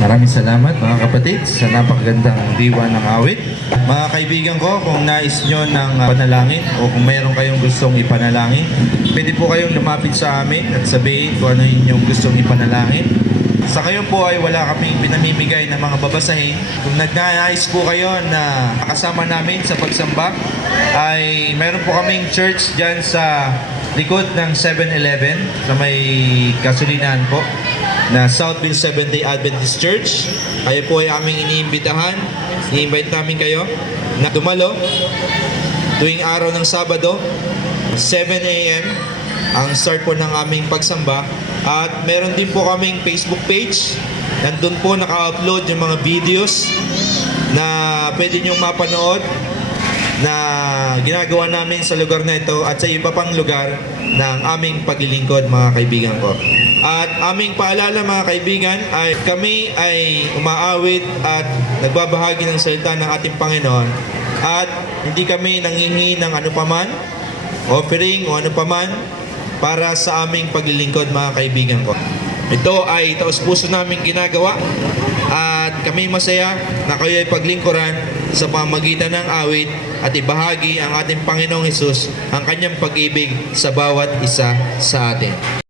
Maraming salamat mga kapatid sa napakagandang diwa ng awit. Mga kaibigan ko, kung nais nyo ng panalangin o kung mayroon kayong gustong ipanalangin, pwede po kayong lumapit sa amin at sabihin kung ano inyong gustong ipanalangin. Sa kayo po ay wala kaming pinamimigay na mga babasahin. Kung nagnanais po kayo na kasama namin sa pagsamba, ay mayroon po kaming church dyan sa likod ng 7-Eleven sa may kasulinahan po na Southville Seventh-day Adventist Church. Kayo po ay aming iniimbitahan. I-invite namin kayo na dumalo tuwing araw ng Sabado, 7 a.m. ang start po ng aming pagsamba. At meron din po kaming Facebook page. Nandun po naka-upload yung mga videos na pwede nyong mapanood na ginagawa namin sa lugar na ito at sa iba pang lugar ng aming paglilingkod, mga kaibigan ko. At aming paalala, mga kaibigan, ay kami ay umaawit at nagbabahagi ng salita ng ating Panginoon at hindi kami nanghingi ng anupaman, offering o anupaman para sa aming paglilingkod, mga kaibigan ko. Ito ay taos-puso namin ginagawa at kami masaya na kayo ay paglingkuran sa pamamagitan ng awit at ibahagi ang ating Panginoong Hesus ang kanyang pag-ibig sa bawat isa sa atin.